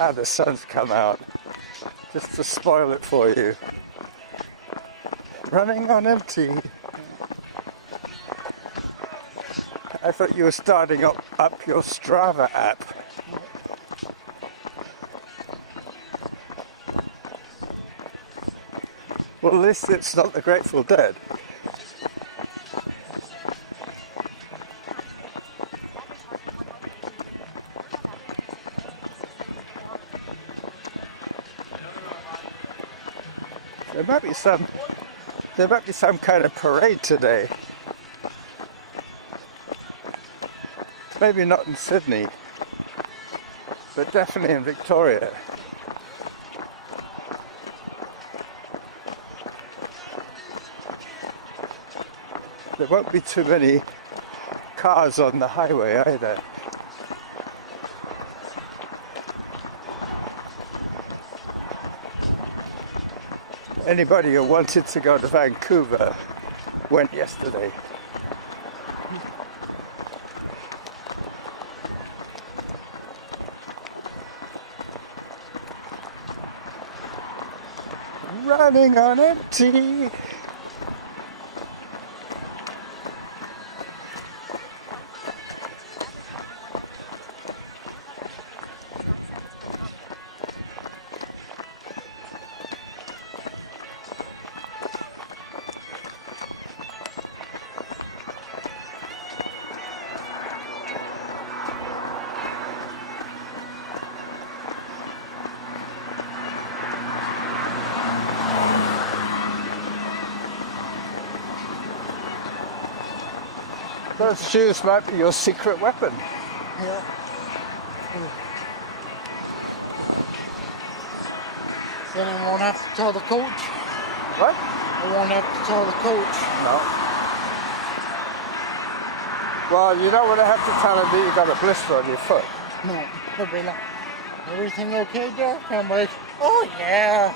Ah, the sun's come out. Just to spoil it for you. Running on empty. I thought you were starting up your Strava app. Well, at least it's not the Grateful Dead. There might be some kind of parade today. Maybe not in Sydney, but definitely in Victoria. There won't be too many cars on the highway either. Anybody who wanted to go to Vancouver went yesterday. Running on empty. Those shoes might be your secret weapon. Yeah. Then I won't have to tell the coach. What? I won't have to tell the coach. No. Well, you don't want to have to tell him that you got a blister on your foot. No. He'll be like, everything okay, Derick? I'm like, oh yeah.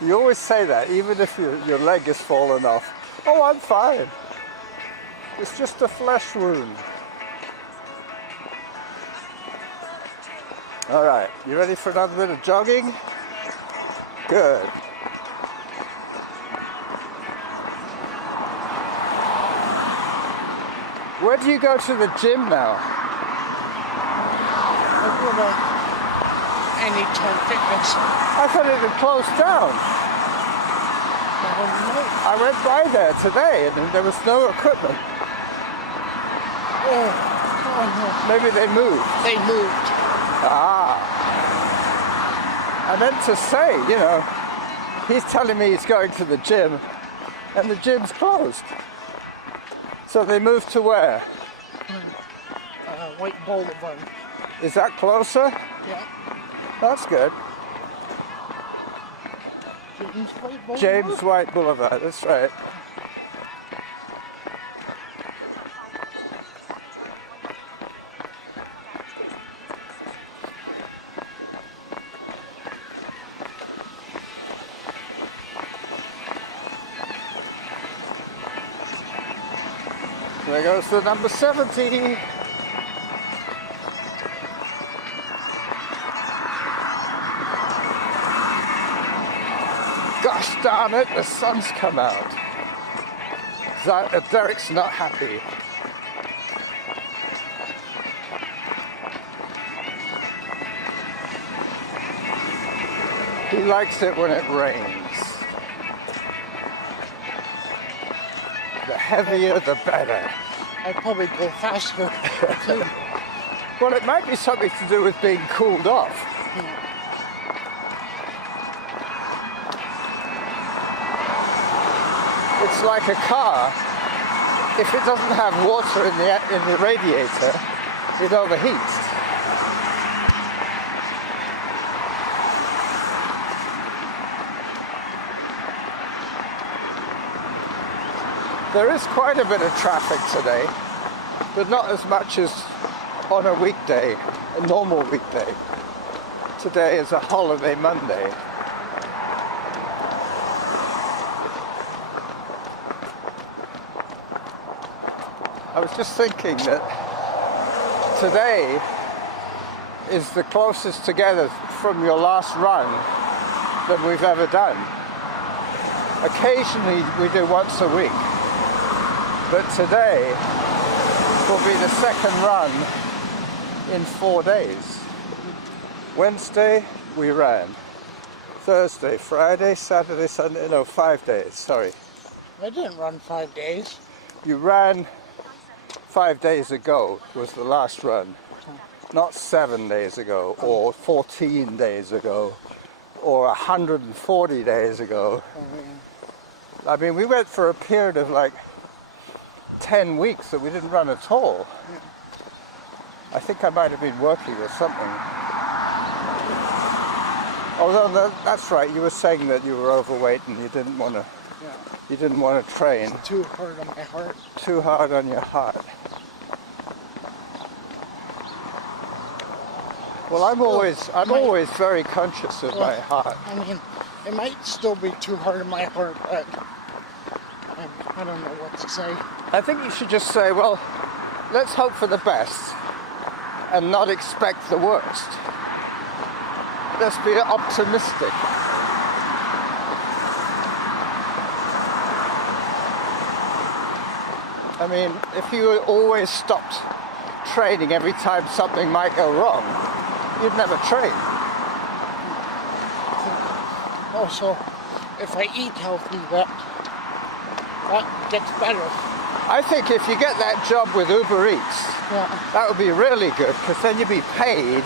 You always say that, even if your leg is fallen off. Oh, I'm fine. It's just a flesh wound. All right, you ready for another bit of jogging? Good. Where do you go to the gym now? I go to Anytime Fitness. I thought it had closed down. I went by there today and there was no equipment. Oh, Maybe they moved. they moved. Ah. I meant to say, you know, he's telling me he's going to the gym and the gym's closed. So they moved to where? White Boulevard. Is that closer? Yeah. That's good. James White Boulevard? James White Boulevard, that's right. There goes the number 70. Gosh darn it, the sun's come out. Derick's not happy. He likes it when it rains. The heavier, the better. I'd probably go faster, too. Well, it might be something to do with being cooled off. It's like a car. If it doesn't have water in the radiator, it overheats. There is quite a bit of traffic today, but not as much as on a weekday, a normal weekday. Today is a holiday Monday. I was just thinking that today is the closest together from your last run that we've ever done. Occasionally we do once a week, but today will be the second run in 4 days. Wednesday we ran. Thursday, Friday, Saturday, Sunday, no, 5 days, sorry. I didn't run 5 days. You ran 5 days ago was the last run, not 7 days ago, or 14 days ago, or 140 days ago. I mean, we went for a period of like 10 weeks that we didn't run at all. I think I might have been working or something. Although that's right, you were saying that you were overweight and you didn't want to. Yeah. You didn't want to train. It's too hard on my heart. Too hard on your heart. Well, I'm always very conscious of my heart. I mean, it might still be too hard on my heart, but I don't know what to say. I think you should just say, well, let's hope for the best and not expect the worst. Let's be optimistic. I mean, if you always stopped training every time something might go wrong, you'd never train. Also, if I eat healthy, that gets better. I think if you get that job with Uber Eats, that would be really good, because then you'd be paid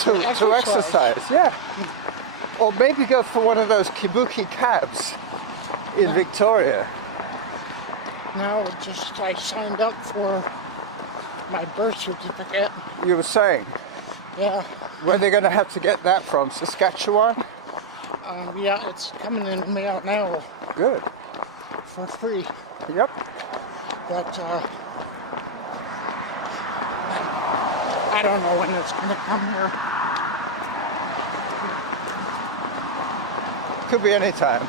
to exercise. Yeah. Or maybe go for one of those kabuki cabs in Victoria. Now, I signed up for my birth certificate. You were saying? Yeah. Where they're going to have to get that from? Saskatchewan? Yeah, it's coming in the mail now. Good. For free. Yep. But I don't know when it's going to come here. Could be any time.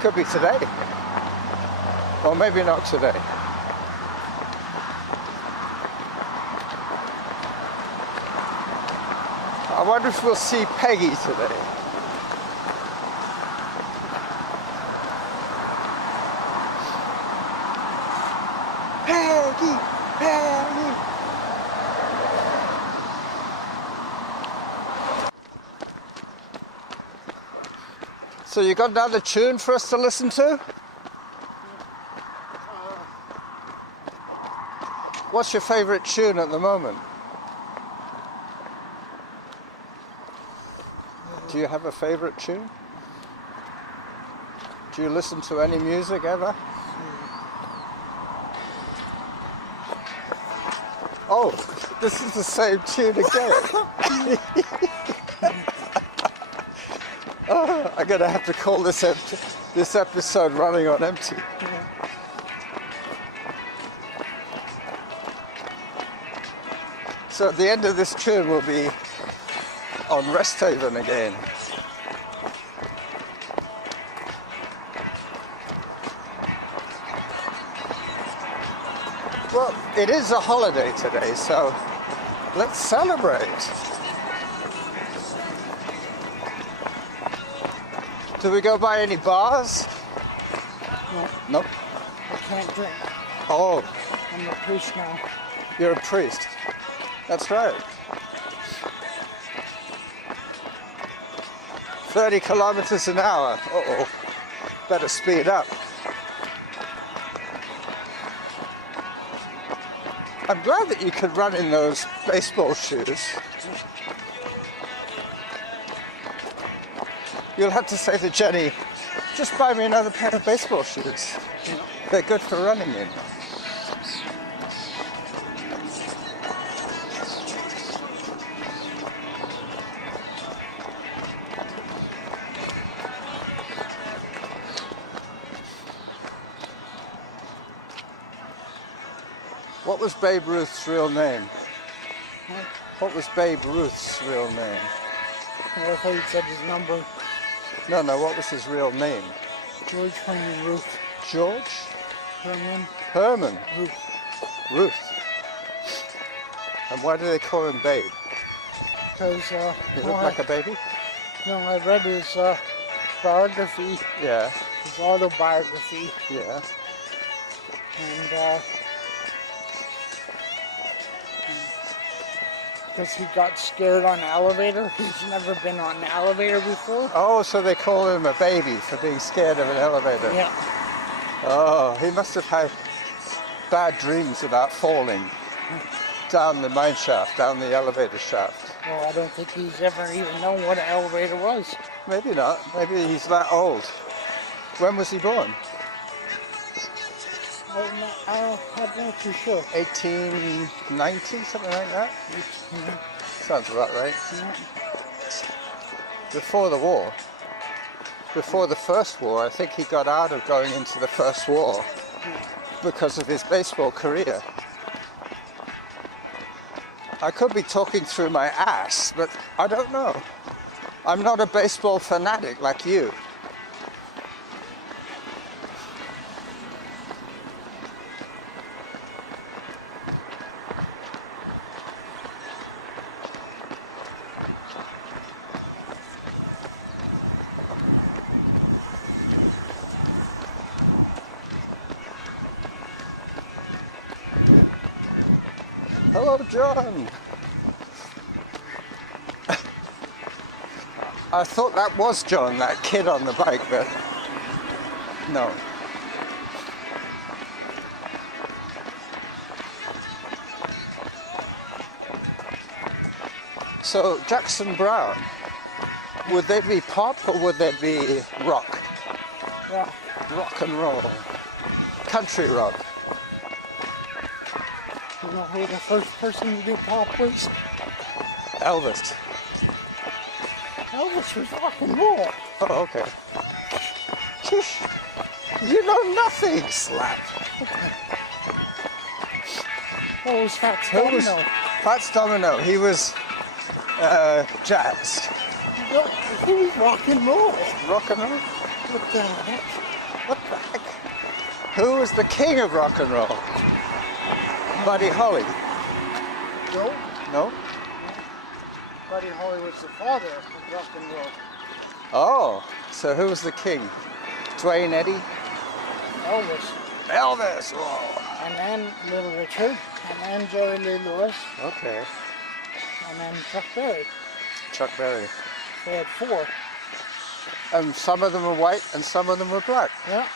Could be today. Or maybe not today. I wonder if we'll see Peggy today. Peggy! Peggy! So you got another tune for us to listen to? What's your favourite tune at the moment? Do you have a favourite tune? Do you listen to any music ever? Oh, this is the same tune again. Oh, I'm going to have to call this episode Running on Empty. So at the end of this tune we'll be on Rest Haven again. Well, it is a holiday today, so let's celebrate. Do we go by any bars? No. Nope. I can't drink. Oh. I'm a priest now. You're a priest. That's right. 30 kilometers an hour. Uh-oh. Better speed up. I'm glad that you could run in those baseball shoes. You'll have to say to Jenny, just buy me another pair of baseball shoes. They're good for running in. What was Babe Ruth's real name? What was Babe Ruth's real name? I thought you said his number. No, what was his real name? George Herman Ruth. George? Herman. Herman. Ruth. Ruth. And why do they call him Babe? Because He looked like a baby? no, I read his biography, Yeah, his autobiography, yeah. and because he got scared on an elevator. He's never been on an elevator before. Oh, so they call him a baby for being scared of an elevator. Yeah. Oh, he must have had bad dreams about falling down the mine shaft, down the elevator shaft. Well, I don't think he's ever even known what an elevator was. Maybe not. Maybe he's that old. When was he born? I'm not too sure. 1890, something like that? Sounds about right. Yeah. Before the war. Before the First War, I think he got out of going into the First War because of his baseball career. I could be talking through my ass, but I don't know. I'm not a baseball fanatic like you. Hello, John. I thought that was John, that kid on the bike, but no. So, Jackson Brown, would they be pop or would they be rock? Yeah. Rock and roll. Country rock. You know who the first person to do pop was? Elvis. Elvis was rock and roll. Oh, okay. You know nothing, slap. What was Fats Who was Domino? Fats Domino? He was jazz. No, he was rock and roll. Rock and roll? What the heck? What the heck? Who was the king of rock and roll? Buddy Holly. No. No? Buddy Holly was the father of rock and roll. Oh, so who was the king? Dwayne Eddy? Elvis. Elvis! Whoa. And then Little Richard. And then Jerry Lee Lewis. Okay. And then Chuck Berry. Chuck Berry. They had 4. And some of them were white and some of them were black. Yeah.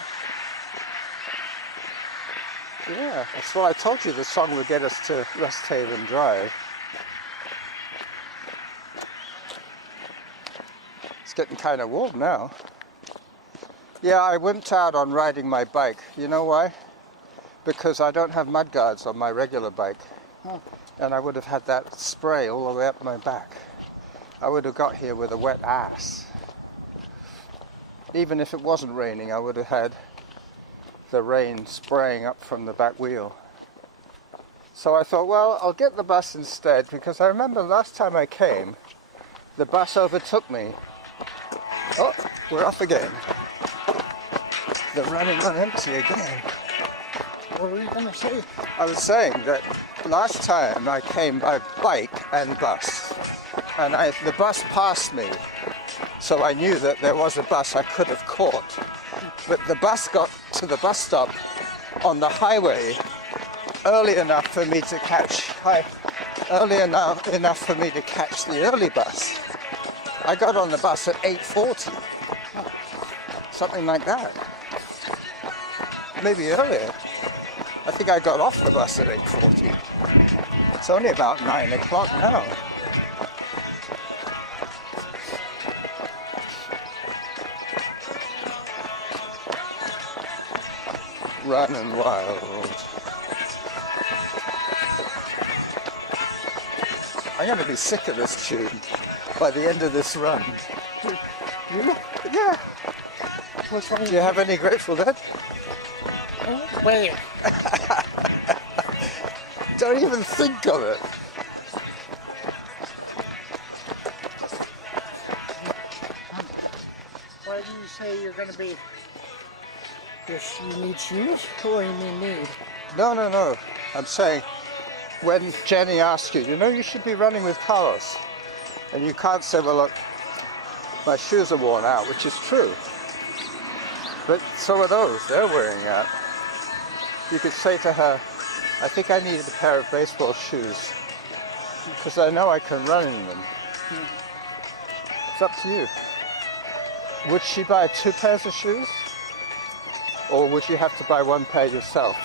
Yeah, that's what I told you the song would get us to Rest Haven Drive. It's getting kind of warm now. Yeah, I went out on riding my bike. You know why? Because I don't have mudguards on my regular bike. Huh. And I would have had that spray all the way up my back. I would have got here with a wet ass. Even if it wasn't raining, I would have had the rain spraying up from the back wheel. So I thought, well, I'll get the bus instead, because I remember last time I came, the bus overtook me. Oh, we're off again. They're running on empty again. What were you going to say? I was saying that last time I came by bike and bus, and the bus passed me, so I knew that there was a bus I could have caught. But the bus got to the bus stop on the highway early enough for me to catch enough for me to catch the early bus. I got on the bus at 8:40, something like that. Maybe earlier. I think I got off the bus at 8:40. It's only about 9 o'clock now. Running wild. I'm going to be sick of this tune by the end of this run. You? Yeah. What's wrong? Do you have any Grateful Dead? Wait. Don't even think of it. Why do you say you're going to be... Yes, you need shoes? Or you mean need? No. I'm saying when Jenny asks you, you know, you should be running with Carlos, and you can't say, well, look, my shoes are worn out, which is true. But so are those, they're wearing out. You could say to her, I think I need a pair of baseball shoes because I know I can run in them. It's up to you. Would she buy 2 pairs of shoes? Or would you have to buy 1 pair yourself?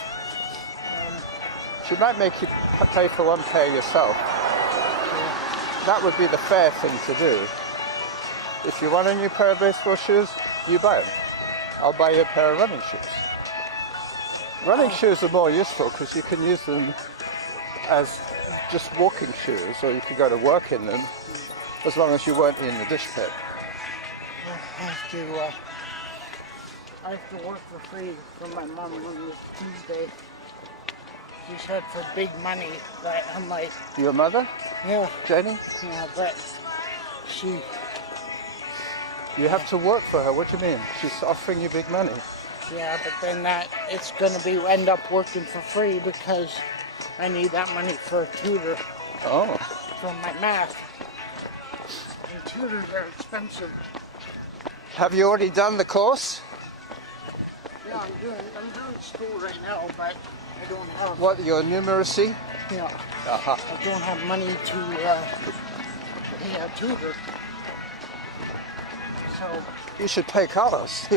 She might make you pay for 1 pair yourself. That would be the fair thing to do. If you want a new pair of baseball shoes, you buy them. I'll buy you a pair of running shoes. Running shoes are more useful because you can use them as just walking shoes, or you could go to work in them as long as you weren't in the dish pit. I have to work for free for my mom on this Tuesday. She said for big money, but I'm like... Your mother? Yeah. Jenny? Yeah, but she... You have to work for her, what do you mean? She's offering you big money. Yeah, but then it's going to be end up working for free because I need that money for a tutor. Oh. For my math. And tutors are expensive. Have you already done the course? Yeah, I'm doing school right now, but I don't have... What, your numeracy? Yeah. Uh-huh. I don't have money to pay a tutor. So... You should pay Carlos.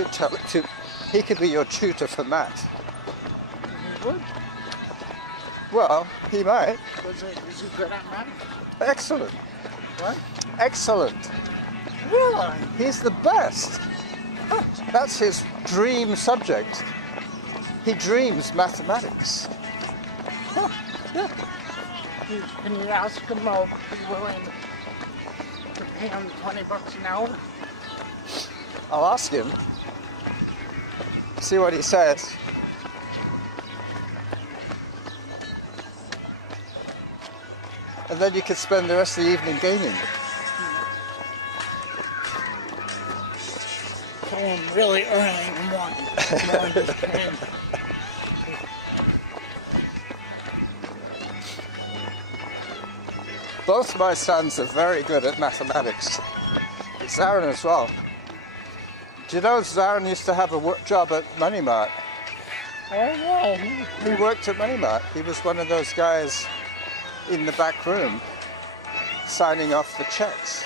He could be your tutor for math. He would? Well, he might. Is he good at math? Excellent. What? Excellent. Really? He's the best. That's his dream subject. He dreams mathematics. Yeah. Can you ask him I'll be willing to pay him $20 an hour? I'll ask him. See what he says. And then you could spend the rest of the evening gaming. So I'm really earning one. Both my sons are very good at mathematics. Zarin as well. Do you know Zarin used to have a job at Money Mart? Oh, yeah. He worked at Money Mart. He was one of those guys in the back room signing off the checks.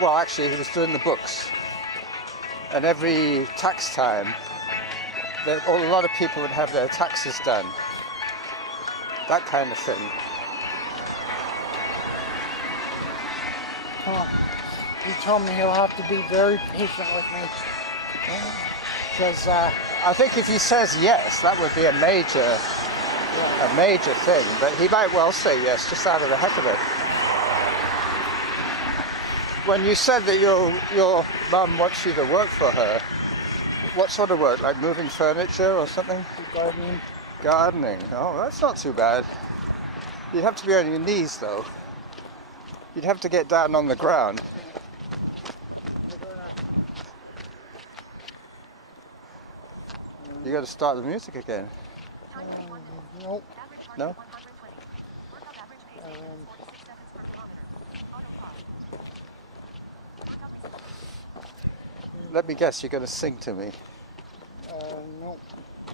Well, actually, he was doing the books. And every tax time, a lot of people would have their taxes done. That kind of thing. Huh. He told me he'll have to be very patient with me. Because I think if he says yes, that would be a major thing. But he might well say yes, just out of the heck of it. When you said that your mum wants you to work for her, what sort of work? Like moving furniture or something? gardening. Gardening. Oh, that's not too bad. You'd have to be on your knees, though. You'd have to get down on the ground. You got to start the music again. Nope. No? Let me guess, you're going to sing to me. Nope.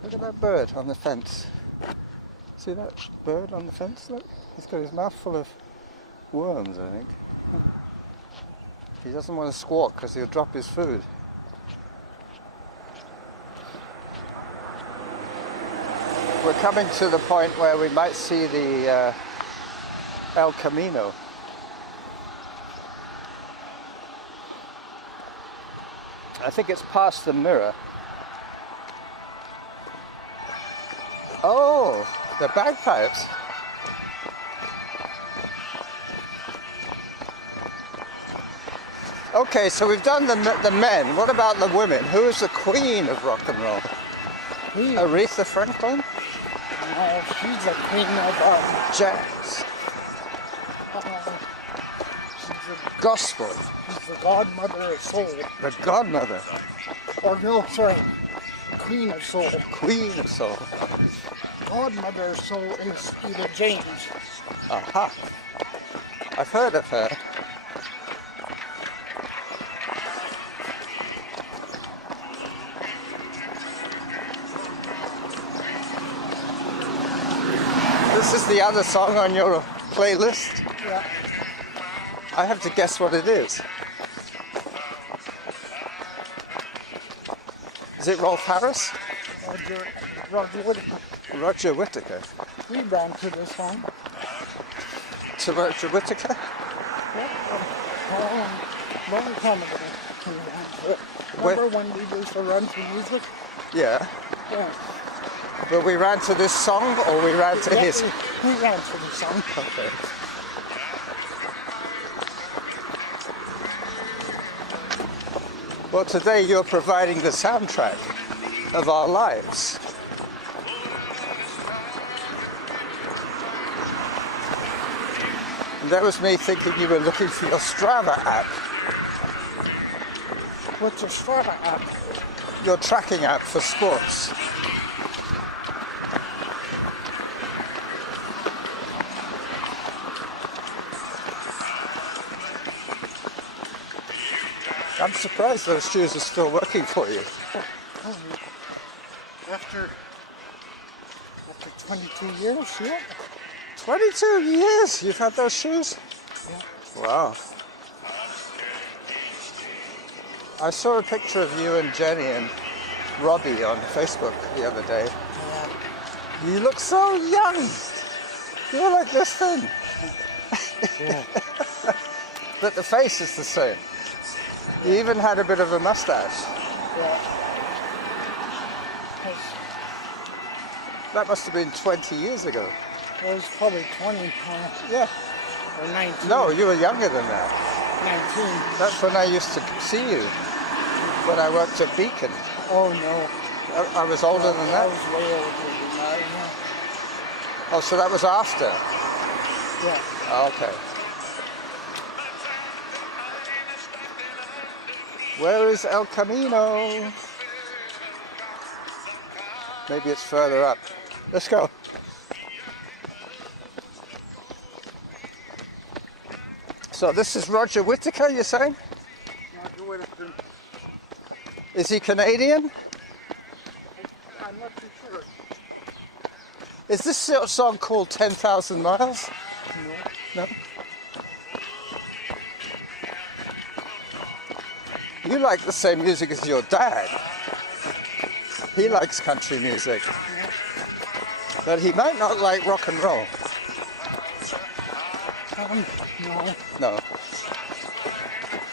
Look at that bird on the fence. See that bird on the fence? Look, he's got his mouth full of worms, I think. He doesn't want to squawk because he'll drop his food. We're coming to the point where we might see the El Camino. I think it's past the mirror. Oh, the bagpipes. Okay, so we've done the men. What about the women? Who is the queen of rock and roll? Aretha Franklin? No, she's the queen of jazz. She's the Gospel. She's the godmother of soul. The godmother. Or no, sorry, queen of soul. Queen of soul. godmother is Eva James. Aha. I've heard of her. This is the other song on your playlist. Yeah. I have to guess what it is. Is it Rolf Harris? Roger Whittaker. Roger Whittaker. We ran to this song. To Roger Whittaker? Yep. Long time ago. We ran to it. Remember when we used to run to music? Yeah. Yeah. But we ran to this song or we ran to his? We ran to the song. Okay. Well, today you're providing the soundtrack of our lives. And that was me thinking you were looking for your Strava app, What's your Strava app? your tracking app for sports. I'm surprised those shoes are still working for you. After 22 years, yeah. 22 years you've had those shoes? Yeah. Wow. I saw a picture of you and Jenny and Robbie on Facebook the other day. Yeah. You look so young. You're like this thing. Yeah. But the face is the same. You even had a bit of a mustache. Yeah. That must have been 20 years ago. It was probably 20 Yeah. or 19. No, you were younger than that. 19. That's when I used to see you. When I worked at Beacon. Oh no. I was older than I that. was way older than that, yeah. Oh, so that was after. Yeah. Okay. Where is El Camino? Maybe it's further up. Let's go. So this is Roger Whittaker, you're saying? Roger Whittaker. Is he Canadian? I'm not too sure. Is this song called 10,000 Miles? No. No? You like the same music as your dad. He likes country music. Yeah. But he might not like rock and roll. No. No.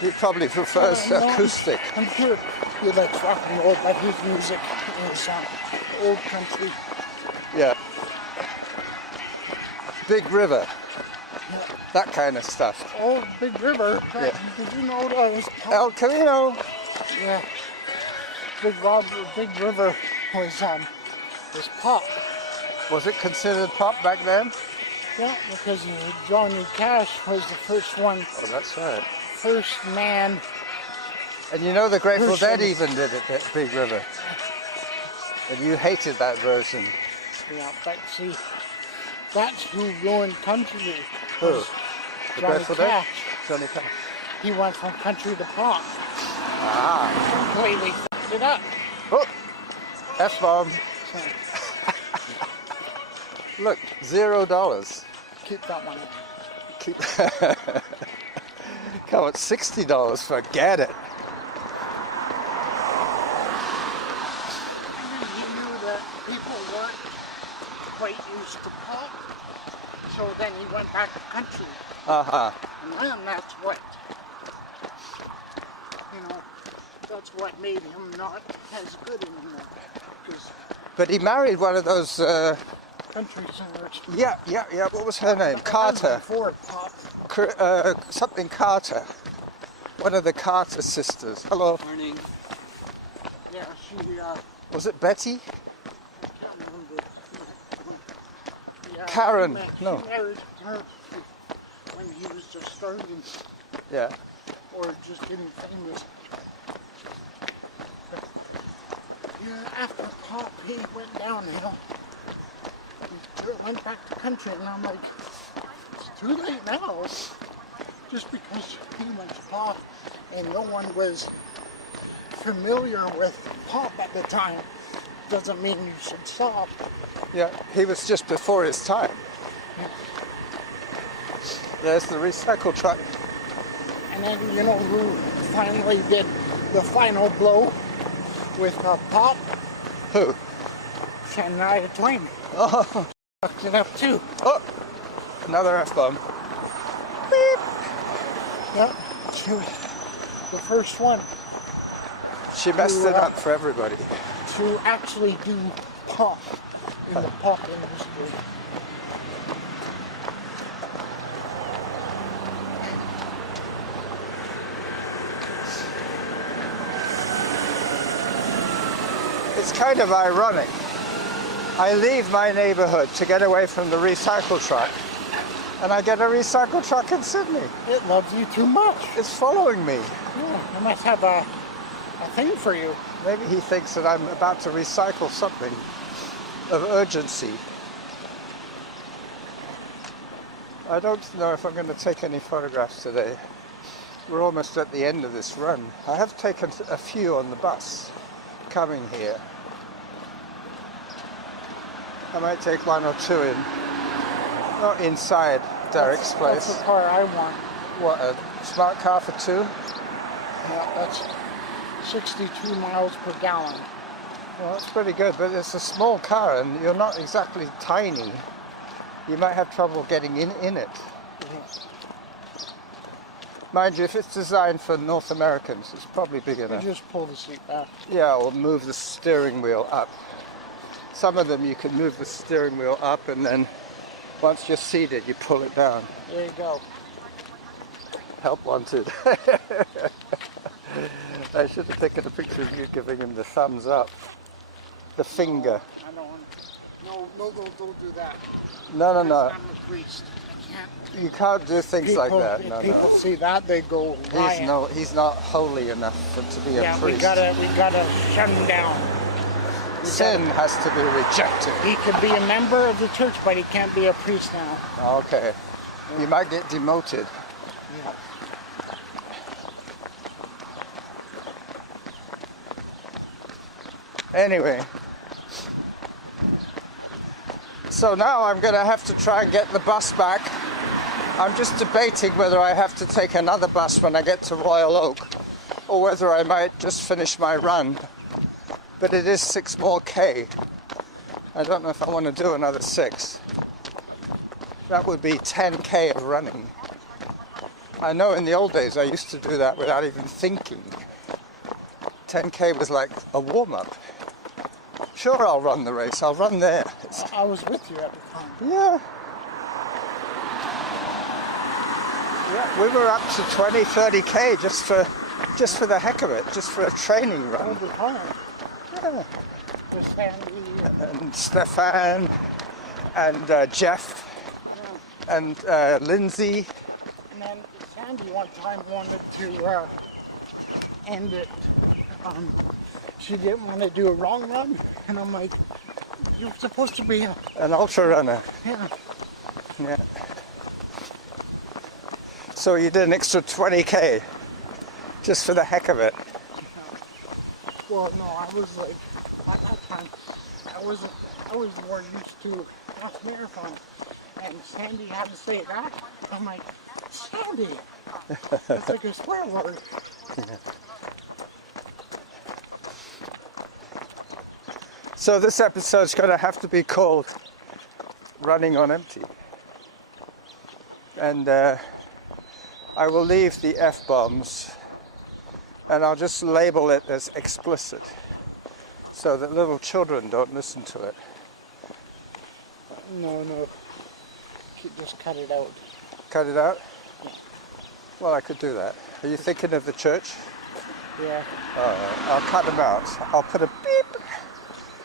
He probably prefers No. acoustic. I'm sure he likes rock and roll, but his music is old country. Yeah. Big River. Yeah. That kind of stuff. Old Big River. Yeah. Did you know that was pop? El Camino. Yeah. Big River was pop. Was it considered pop back then? Yeah, because Johnny Cash was the first one, Oh, that's right. first man. And you know the Grateful Version. Dead even did it at Big River. And you hated that version. Yeah, but see, that's who ruined country. Who? was The Johnny Grateful Dead? Cash. Johnny Cash. He went from country to pop. Ah. Completely fucked it up. Oh. F-bomb. Look, $0. Keep that one. Keep come at $60, forget it. He knew that people weren't quite used to pop, so then he went back to country. Uh-huh. And then that's what, that's what made him not as good anymore. 'Cause But he married one of those, country singers. yeah, what was her name? Carter. Before pop. Something Carter. One of the Carter sisters. Hello. Morning. Yeah, she, Was it Betty? I can't remember. Yeah, Karen, She no. married her when he was just starting, Yeah. or just getting famous. Yeah, after pop, he went downhill. went back to country, and I'm like, it's too late now. Just because he went to pop and no one was familiar with pop at the time doesn't mean you should stop. Yeah, he was just before his time. There's the recycle truck. And then you know who finally did the final blow with pop? Who? Shania Twain. Oh, Fucked it up too. oh, another F-bomb. Beep. Yep, she was the first one She messed it up for everybody. to actually do pop in the pop industry. It's kind of ironic. I leave my neighborhood to get away from the recycle truck, and I get a recycle truck in Sydney. It loves you too much. It's following me. Yeah, it must have a thing for you. Maybe he thinks that I'm about to recycle something of urgency. I don't know if I'm going to take any photographs today. We're almost at the end of this run. I have taken a few on the bus coming here. I might take one or two in, not inside Derick's place. That's the car I want. What, a smart car for two? Yeah, that's 62 miles per gallon. Well, that's pretty good, but it's a small car and you're not exactly tiny. You might have trouble getting in it. Yeah. Mind you, if it's designed for North Americans, it's probably big You enough. just pull the seat back. Yeah, or move the steering wheel up. Some of them you can move the steering wheel up and then once you're seated, you pull it down. There you go. Help wanted. I should have taken a picture of you giving him the thumbs up. The finger. I don't want to. No, don't do that. No. I'm a priest. I can't. You can't do things like that. No, If people see that, they go riot. He's not holy enough to be a priest. we gotta shut him down. Sin has to be rejected. He can be a member of the church, but he can't be a priest now. Okay. You might get demoted. Yeah. Anyway. So now I'm going to have to try and get the bus back. I'm just debating whether I have to take another bus when I get to Royal Oak or whether I might just finish my run. But it is 6 more K. I don't know if I want to do another 6. That would be 10 K of running. I know in the old days I used to do that without even thinking. 10 K was like a warm-up. Sure, I'll run the race. I'll run there. I was with you at the time. Yeah. Yeah, we were up to 20, 30 K just for the heck of it, just for a training All run. the time. Yeah. With Sandy And Stefan and Jeff and Lindsay. and then Sandy one time wanted to end it. She didn't want to do a long run, and I'm like, you're supposed to be An ultra runner. yeah. Yeah. So you did an extra 20 K just for the heck of it. Well, no, I was like, at that time, I was more used to half marathon, and Sandy had to say that. I'm like, Sandy, that's like a swear word. So this episode's going to have to be called Running on Empty. And I will leave the F-bombs and I'll just label it as explicit so that little children don't listen to it. No, just cut it out. Cut it out? Well, I could do that. Are you thinking of the church? Yeah. Alright, I'll cut them out. I'll put a beep.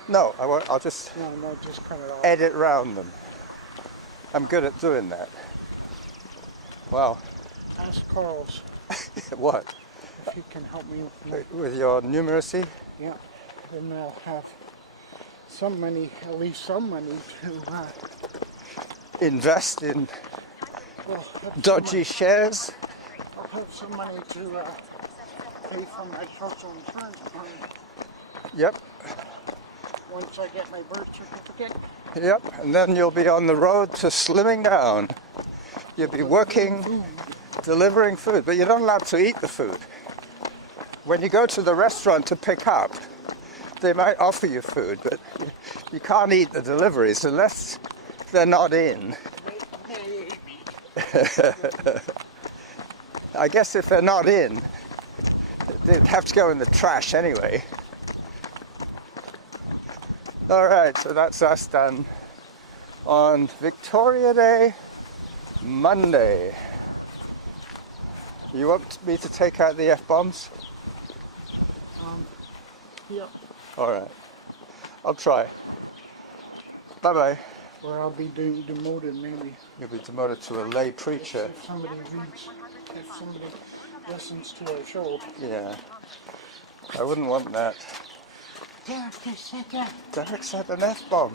No, I won't. I'll just No, just cut it off. edit round them. I'm good at doing that. Wow. Ask Carl's What? if he can help me with With your numeracy? yeah. Then I'll have some money, at least some money to invest in Well, dodgy shares. I'll have some money to pay for my social insurance fund Yep, once I get my birth certificate. yep. And then you'll be on the road to slimming down. You'll be working, delivering food, but you're not allowed to eat the food. When you go to the restaurant to pick up, they might offer you food, but you can't eat the deliveries unless they're not in. I guess if they're not in, they'd have to go in the trash anyway. Alright, so that's us done on Victoria Day, Monday. You want me to take out the F-bombs? Yep. Alright, I'll try. Bye-bye. Or I'll be demoted maybe. You'll be demoted to a lay preacher. If somebody reads, if somebody listens to our show. Yeah, I wouldn't want that. Derick, they said that. Derick said an F-bomb.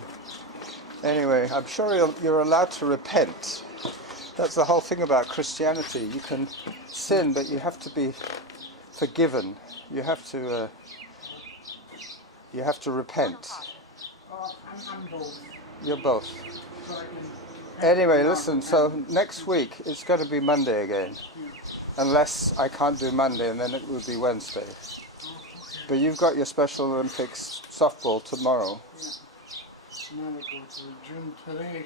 Anyway, I'm sure you're allowed to repent. That's the whole thing about Christianity. You can sin, but you have to be forgiven. You have to repent. I'm both. You're both. So I can Anyway, listen, so next week it's going to be Monday again. Unless I can't do Monday, and then it would be Wednesday. But you've got your Special Olympics softball tomorrow. Now I go to the gym today.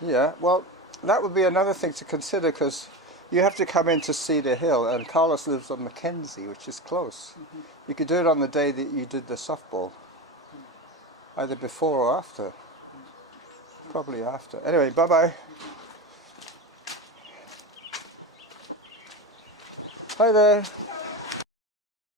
Yeah, well, that would be another thing to consider, because you have to come in to Cedar Hill, and Carlos lives on Mackenzie, which is close. You could do it on the day that you did the softball. Either before or after. Probably after. Anyway, bye-bye. Hi there.